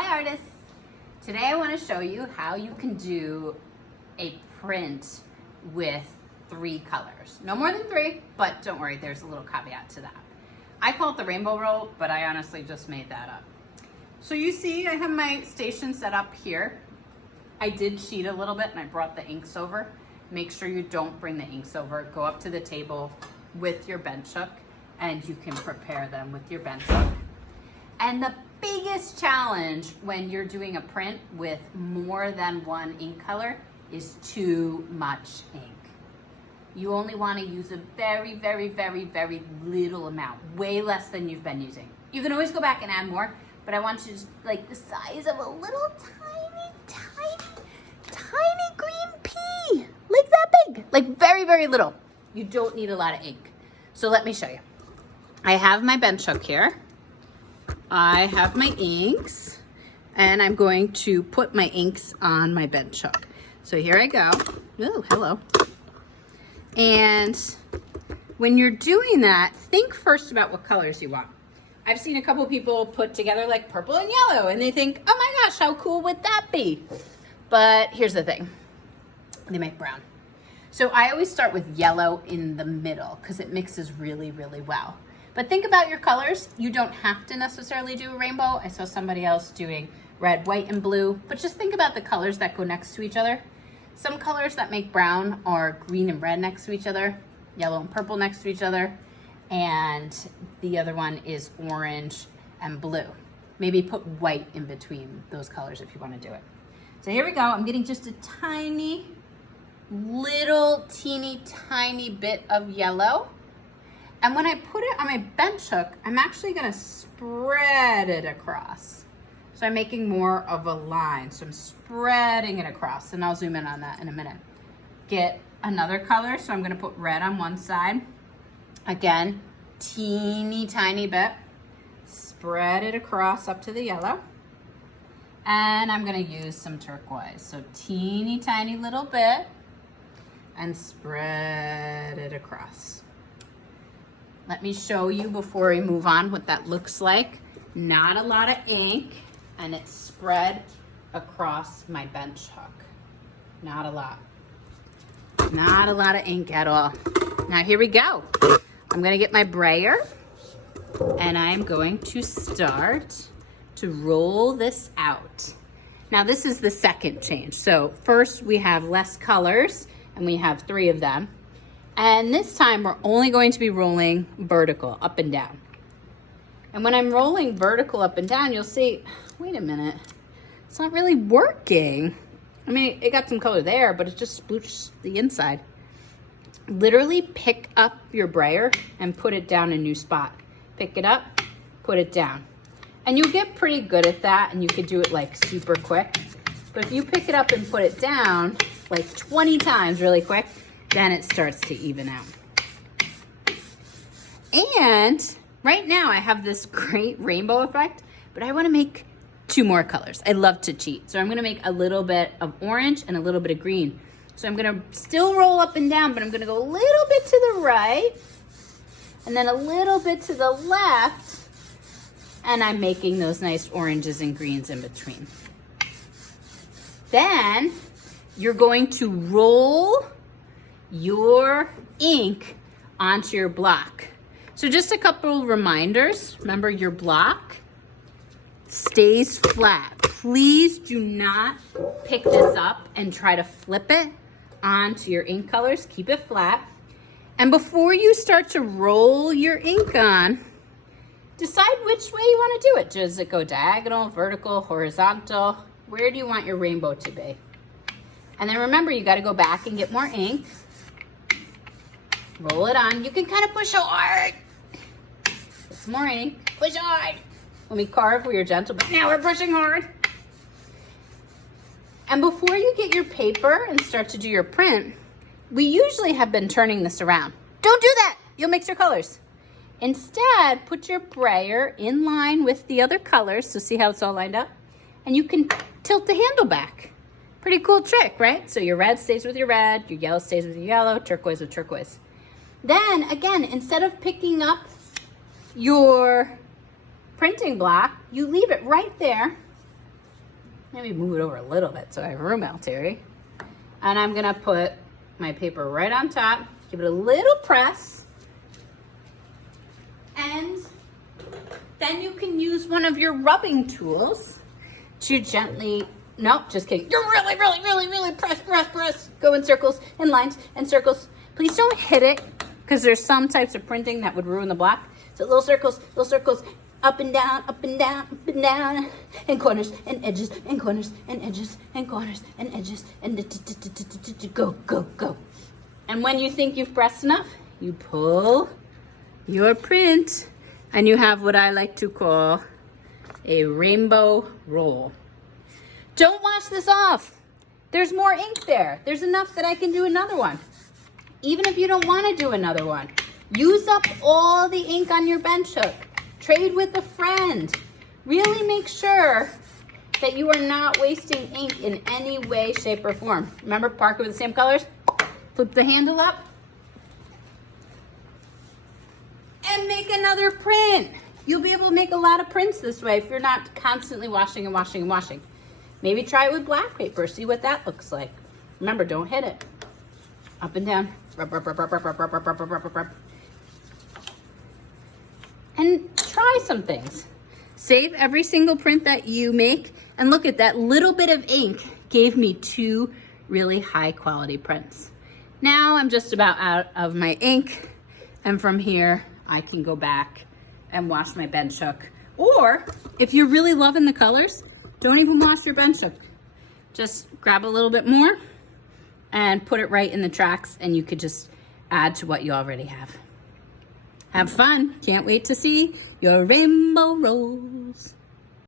Hi artists! Today I want to show you how you can do a print with 3 colors. No more than 3, but don't worry, there's a little caveat to that. I call it the rainbow roll, but I honestly just made that up. So you see I have my station set up here. I did cheat a little bit and I brought the inks over. Make sure you don't bring the inks over. Go up to the table with your bench hook and you can prepare them with your bench hook. And the biggest challenge when you're doing a print with more than one ink color is too much ink. You only want to use a very, very, very, very little amount, way less than you've been using. You can always go back and add more, but I want you to like the size of a little tiny green pea, like that big, like very, very little. You don't need a lot of ink. So let me show you. I have my bench hook here. I have my inks and I'm going to put my inks on my bench hook. So here I go. Oh, hello. And when you're doing that, think first about what colors you want. I've seen a couple people put together like purple and yellow and they think, oh my gosh, how cool would that be? But here's the thing, they make brown. So I always start with yellow in the middle because it mixes really, really well. But think about your colors. You don't have to necessarily do a rainbow. I saw somebody else doing red, white, and blue, but just think about the colors that go next to each other. Some colors that make brown are green and red next to each other, yellow and purple next to each other, and the other one is orange and blue. Maybe put white in between those colors if you want to do it. So here we go. I'm getting just a tiny, little, teeny, tiny bit of yellow. And when I put it on my bench hook, I'm actually gonna spread it across. So I'm making more of a line. So I'm spreading it across, and I'll zoom in on that in a minute. Get another color, so I'm gonna put red on one side. Again, teeny tiny bit. Spread it across up to the yellow. And I'm gonna use some turquoise. So teeny tiny little bit, and spread it across. Let me show you before we move on what that looks like. Not a lot of ink, and it's spread across my bench hook. Not a lot. Not a lot of ink at all. Now here we go. I'm gonna get my brayer, and I'm going to start to roll this out. Now this is the second change. So first we have less colors, and we have 3 of them. And this time we're only going to be rolling vertical, up and down. And when I'm rolling vertical up and down, you'll see, wait a minute, it's not really working. I mean, it got some color there, but it just splooshed the inside. Literally pick up your brayer and put it down a new spot. Pick it up, put it down. And you'll get pretty good at that, and you could do it like super quick. But if you pick it up and put it down like 20 times really quick, then it starts to even out. And right now I have this great rainbow effect, but I want to make 2 more colors. I love to cheat. So I'm going to make a little bit of orange and a little bit of green. So I'm going to still roll up and down, but I'm going to go a little bit to the right and then a little bit to the left. And I'm making those nice oranges and greens in between. Then you're going to roll your ink onto your block. So just a couple reminders. Remember, your block stays flat. Please do not pick this up and try to flip it onto your ink colors. Keep it flat. And before you start to roll your ink on, decide which way you want to do it. Does it go diagonal, vertical, horizontal? Where do you want your rainbow to be? And then remember, you got to go back and get more ink. Roll it on. You can kind of push hard. It's more ink. Push hard. When we carve, we are gentle, but now we're pushing hard. And before you get your paper and start to do your print, we usually have been turning this around. Don't do that. You'll mix your colors. Instead, put your brayer in line with the other colors. So see how it's all lined up? And you can tilt the handle back. Pretty cool trick, right? So your red stays with your red, your yellow stays with your yellow, turquoise with turquoise. Then again, instead of picking up your printing block, you leave it right there Maybe move it over a little bit so I have room out, Terry. And I'm gonna put my paper right on top, give it a little press, and then you can use one of your rubbing tools to gently, nope, just kidding. You're really press. Go in circles and lines and circles. Please don't hit it, because there's some types of printing that would ruin the block. So little circles, up and down, and corners and edges and corners and edges and corners and edges and go. And when you think you've pressed enough, you pull your print and you have what I like to call a rainbow roll. Don't wash this off. There's more ink there. There's enough that I can do another one. Even if you don't want to do another one, use up all the ink on your bench hook. Trade with a friend. Really make sure that you are not wasting ink in any way, shape, or form. Remember, Parker with the same colors? Flip the handle up and make another print. You'll be able to make a lot of prints this way if you're not constantly washing and washing and washing. Maybe try it with black paper, see what that looks like. Remember, don't hit it. Up and down. Rub. And try some things. Save every single print that you make, and look at that little bit of ink gave me 2 really high quality prints. Now I'm just about out of my ink, and from here I can go back and wash my bench hook. Or if you're really loving the colors, don't even wash your bench hook. Just grab a little bit more and put it right in the tracks, and you could just add to what you already have. Have fun. Can't wait to see your rainbow roll.